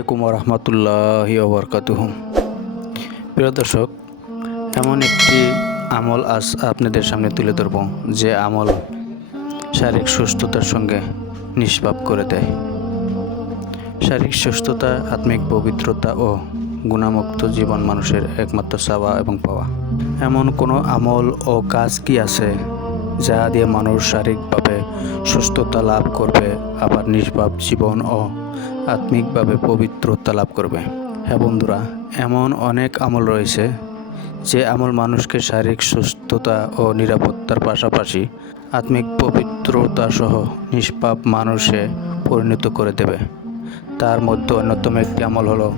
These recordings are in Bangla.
আলাইকুম রহমতুল্লাহি প্রিয় দর্শক, এমন একটি আমল আজ আপনাদের সামনে তুলে ধরব, যে আমল শারীরিক সুস্থতার সঙ্গে নিষ্পাপ করে দেয়। শারীরিক সুস্থতা, আত্মিক পবিত্রতা ও গুণামুক্ত জীবন মানুষের একমাত্র চাওয়া এবং পাওয়া। এমন কোনো আমল ও কাজ কি আছে যা দিয়ে মানুষ শারীরিকভাবে সুস্থতা লাভ করবে, আবার নিষ্পাপ জীবন ও আত্মিকভাবে পবিত্রতা লাভ করবে। হ্যাঁ বন্ধুরা, এমন অনেক আমল রয়েছে যে আমল মানুষকে শারীরিক সুস্থতা ও নিরাপত্তার পাশাপাশি আত্মিক পবিত্রতা সহ নিষ্পাপ মানুষে পরিণত করে দেবে। তার মধ্যে অন্যতম একটি আমল হলো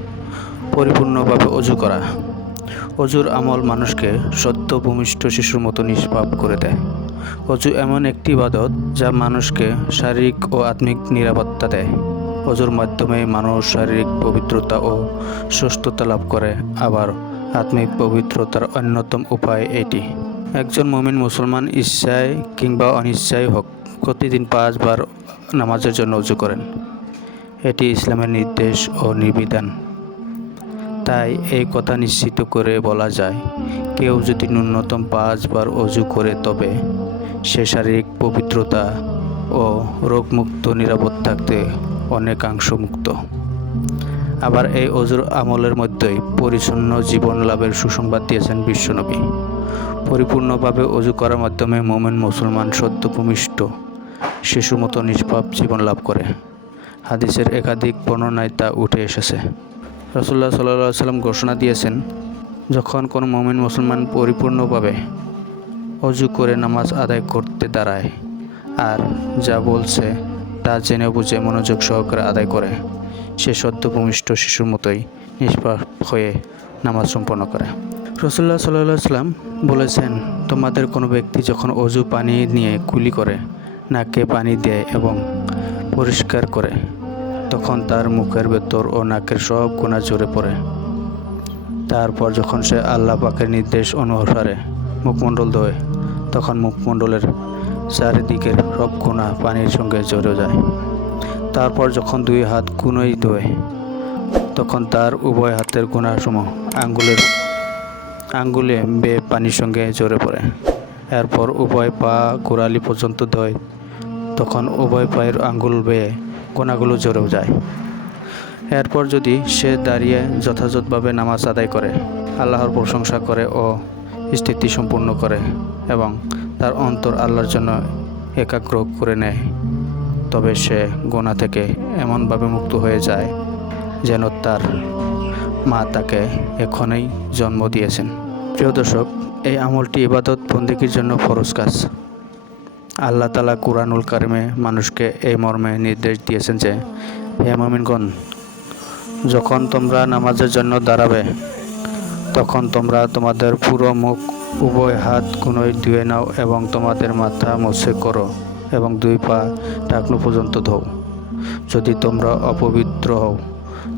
পরিপূর্ণভাবে অজু করা। অজুর আমল মানুষকে সত্য ভূমিষ্ঠ শিশুর মতো নিষ্পাপ করে দেয়। অজু এমন একটি ইবাদত যা মানুষকে শারীরিক ও আত্মিক নিরাপত্তা দেয়। অজুর মাধ্যমে মানুষ শারীরিক পবিত্রতা ও সুস্থতা লাভ করে। আবার আত্মিক পবিত্রতার অন্যতম উপায় এটি। একজন মমিন মুসলমান ইচ্ছায় কিংবা অনিচ্ছায় হোক, প্রতিদিন পাঁচবার নামাজের জন্য অজু করেন। এটি ইসলামের নির্দেশ ও নির্বিধান তাই এই কথা নিশ্চিত করে বলা যায়, কেউ যদি ন্যূনতম পাঁচবার অজু করে, তবে সে শারীরিক পবিত্রতা ও রোগমুক্ত নিরাপদ থাকতে অনেকাংশ মুক্ত আবার এই অজুর আমলের মধ্যেই পরিচ্ছন্ন জীবন লাভের সুসংবাদ দিয়েছেন বিশ্বনবী। পরিপূর্ণভাবে অজু করার মাধ্যমে মোমেন মুসলমান সদ্য ভূমিষ্ঠ শিশুর মতো নিষ্পাপ জীবন লাভ করে। হাদিসের একাধিক বর্ণনায় তা উঠে এসেছে। রসুল্লাহ সাল্লাহ সাল্লাম ঘোষণা দিয়েছেন, যখন কোনো মমিন মুসলমান পরিপূর্ণভাবে অজু করে নামাজ আদায় করতে দাঁড়ায়, আর যা বলছে তা জেনে বুঝে মনোযোগ সহকারে আদায় করে। সে সদ্য ভূমিষ্ঠ শিশুর মতোই নিষ্পাপ হয়ে নামাজ সম্পন্ন করে। রসুল্লাহ সাল্লাহ সাল্লাম বলেছেন, তোমাদের কোনো ব্যক্তি যখন অজু পানি নিয়ে কুলি করে, নাকে পানি দেয় এবং পরিষ্কার করে, তখন তার মুখের ভেতর ও নাকের সব গুণা ঝরে পড়ে। তারপর যখন সে আল্লাহ পাকের নির্দেশ অনুসারে মুখমণ্ডল ধোয়, তখন মুখমণ্ডলের চারিদিকের সব গুণা পানির সঙ্গে জড়ে যায়। তারপর যখন দুই হাত গুণই ধোয়, তখন তার উভয় হাতের গুণাসমূহ আঙ্গুলের আঙ্গুলে বেয়ে পানির সঙ্গে জড়ে পড়ে। এরপর উভয় পা গোড়ালি পর্যন্ত ধোয়, তখন উভয় পায়ের আঙ্গুল বেয়ে গোনাগুলো জড়েও যায়। এরপর যদি সে দাঁড়িয়ে যথাযথভাবে নামাজ আদায় করে, আল্লাহর প্রশংসা করে ও স্থিতি সম্পূর্ণ করে এবং তার অন্তর আল্লাহর জন্য একাগ্র করে নেয়। তবে সে গোনা থেকে এমনভাবে মুক্ত হয়ে যায় যেন তার মা তাকে এখনই জন্ম দিয়েছেন। প্রিয় দর্শক, এই আমলটি ইবাদত বন্দিকির জন্য ফরজ কাজ। আল্লাহ তালা কুরআনুল কারিমে মানুষকে এই মর্মে নির্দেশ দিয়েছেন যে, হে মমিনগণ, যখন তোমরা নামাজের জন্য দাঁড়াবে, তখন তোমরা তোমাদের পুরো মুখ উভয় হাত কোনোই ধুয়ে নাও এবং তোমাদের মাথা মুছে করো এবং দুই পা টাকনু পর্যন্ত ধোও। যদি তোমরা অপবিত্র হও,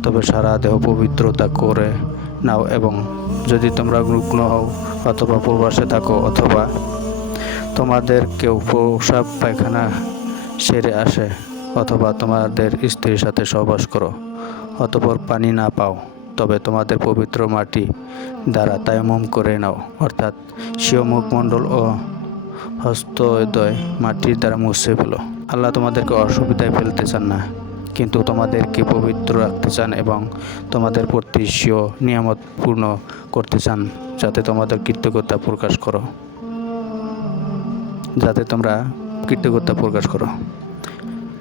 তবে সারা দেহ পবিত্রতা করে নাও এবং যদি তোমরা রুগ্ন হও অথবা প্রবাসে থাকো অথবা তোমাদের কেউ প্রসাব পায়খানা সেরে আসে অথবা তোমাদের স্ত্রীর সাথে সহবাস করো, অতপর পানি না পাও। তবে তোমাদের পবিত্র মাটি দ্বারা তায়ামুম করে নাও। অর্থাৎ স্বীয় মুখমণ্ডল ও হস্তোদয় মাটির দ্বারা মুছে ফেলো। আল্লাহ তোমাদেরকে অসুবিধায় ফেলতে চান না, কিন্তু তোমাদেরকে পবিত্র রাখতে চান এবং তোমাদের প্রতি স্বীয় নিয়ামত পূর্ণ করতে চান, যাতে তোমাদের কৃতজ্ঞতা প্রকাশ করো। যাতে তোমরা কৃতজ্ঞতা প্রকাশ করো।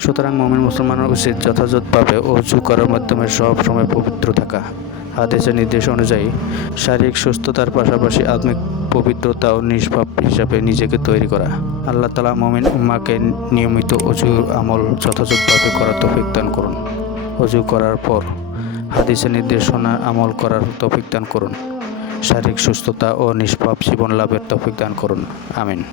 সুতরাং মমিন মুসলমানের উচিত যথাযথভাবে অজু করার মাধ্যমে সব সময় পবিত্র থাকা। হাদিসের নির্দেশ অনুযায়ী, শারীরিক সুস্থতার পাশাপাশি আত্মিক পবিত্রতা ও নিষ্পাপ হিসাবে নিজেকে তৈরি করা। আল্লাহ তালা মমিন উম্মাকে নিয়মিত অজুর আমল যথাযথভাবে করার তৌফিক দান করুন। অজু করার পর হাদিসের নির্দেশনা আমল করার তৌফিক দান করুন। শারীরিক সুস্থতা ও নিষ্পাপ জীবন লাভের তৌফিক দান করুন। আমিন।